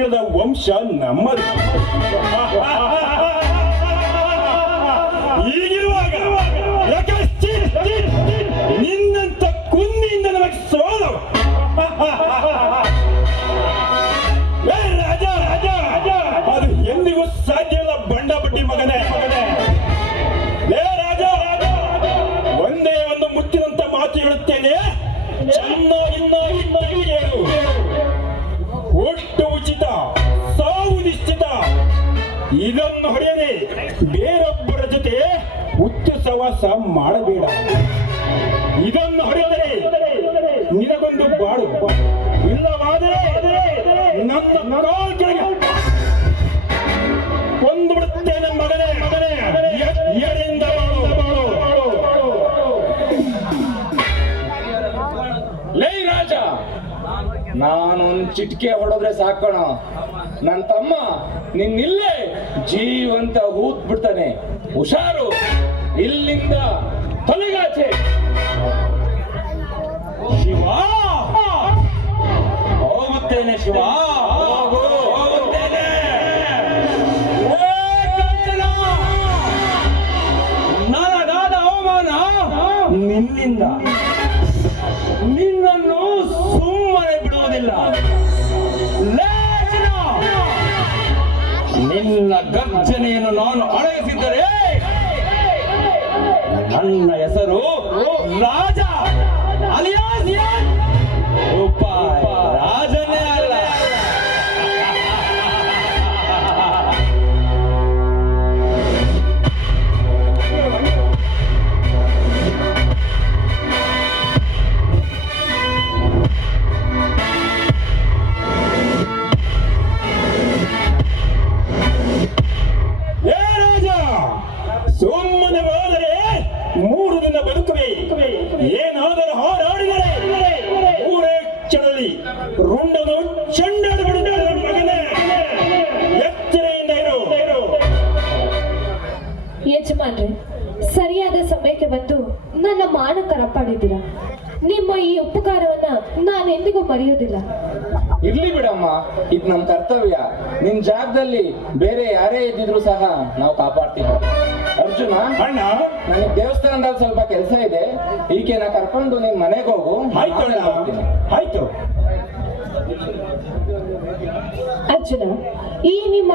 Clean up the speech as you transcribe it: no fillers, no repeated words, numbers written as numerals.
ರಾಜ್ಯದ ವಂಶ ನಮ್ಮದು. ಈಗಿರುವಾಗ ನಿನ್ನಂತ ಕುಂದಿಯಿಂದ ನಮಗೆ ಸೋಲು. ರಾಜ ಅದು ಎಂದಿಗೂ ಸಾಧ್ಯ ಇಲ್ಲ ಬಂಡ ಬಡ್ಡಿ ಮಗನೇ. ರಾಜ ಒಂದೇ ಒಂದು ಮುತ್ತಿನಂತ ಮಾತು ಹೇಳುತ್ತೇನೆ, ಚೆನ್ನಾಗಿ ಹೇಳು. ಒಟ್ಟು ಉಚಿತ, ಸಾವು ನಿಶ್ಚಿತ. ಇದನ್ನು ಹೊಡೆಯದೆ ಬೇರೊಬ್ಬರ ಜೊತೆ ಹುಟ್ಟು ಸವಾಸ ಮಾಡಬೇಡ. ಇದನ್ನು ಹೊಡೆದರೆ ನಿನಗೊಂದು ಬಾಳು, ಇಲ್ಲವಾದರೆ ನನ್ನ ಕಾಲ್ ಕೆಳಗೆ ಕೊಂದು ಬಿಡುತ್ತೇನೆ ಮಗನೇ. ಎಡೆಯಿಂದ ಬಾಳು. ಲೇ ರಾಜ, ನಾನೊಂದು ಚಿಟಿಕೆ ಹೊಡೆದ್ರೆ ಸಾಕೋಣ, ನನ್ನ ತಮ್ಮ ನಿನ್ನಿಲ್ಲೇ ಜೀವಂತ ಹೂತ್ ಬಿಡ್ತಾನೆ. ಹುಷಾರು, ಇಲ್ಲಿಂದ ತೊಲಗಾಚೆ. ಶಿವ, ಹೋಗುತ್ತೇನೆ ಶಿವ, ಹೋಗುತ್ತೇನೆ. ನನಗಾದ ಅವಮಾನ ನಿನ್ನಿಂದ, ನಿನ್ನನ್ನು ಸುಮ್ಮನೆ ಬಿಡುವುದಿಲ್ಲ. ನಿನ್ನ ಗರ್ಜನೆಯನ್ನು ನಾನು ಅಡಗಿಸಿದ್ದರೆ ನನ್ನ ಹೆಸರು ರಾಜ ಅಲಿಯಾಸ್ ರಾಜನೇ ಅಲ್ಲ. ಸುಮ್ಮನೆ ಹೋದರೆ 3 ದಿನ ಬದುಕುವೆ. ಏನಾದರೂ ಹಾರಾಡಿದರೆ ಊರೇ ಚಡಲಿ ರುಂಡನು ಚಂಡಾಡು ಬಿಡುತ್ತಾರೆ ಮಗನೇ. ಎಚ್ಚರೆಯಿಂದ ಇರು. ಯಜಮಾನ್ರೆ, ಸರಿಯಾದ ಸಮಯಕ್ಕೆ ಬಂದು ನನ್ನ ಮಾನ ಕಾಪಾಡಿದ್ದೀರ. ನಿಮ್ಮ ಈ ಉಪಕಾರವನ್ನ ನಾನು ಎಂದಿಗೂ ಮರೆಯುವುದಿಲ್ಲ. ಇರ್ಲಿ ಬಿಡಮ್ಮ, ಇದು ನಮ್ಮ ಕರ್ತವ್ಯ. ನಿನ್ ಜಾಗದಲ್ಲಿ ಬೇರೆ ಯಾರೇ ಇದ್ದಿದ್ರು ಸಹ ನಾವು ಕಾಪಾಡ್ತೀವಿ. ಅರ್ಜುನ ಅಣ್ಣ, ನನಗೆ ದೇವಸ್ಥಾನದಲ್ಲಿ ಸ್ವಲ್ಪ ಕೆಲಸ ಇದೆ, ಈಕೆನ ಕರ್ಕೊಂಡು ನಿನ್ ಮನೆಗೆ ಹೋಗು. ಆಯ್ತು. ಅರ್ಜುನ, ಈ ನಿಮ್ಮ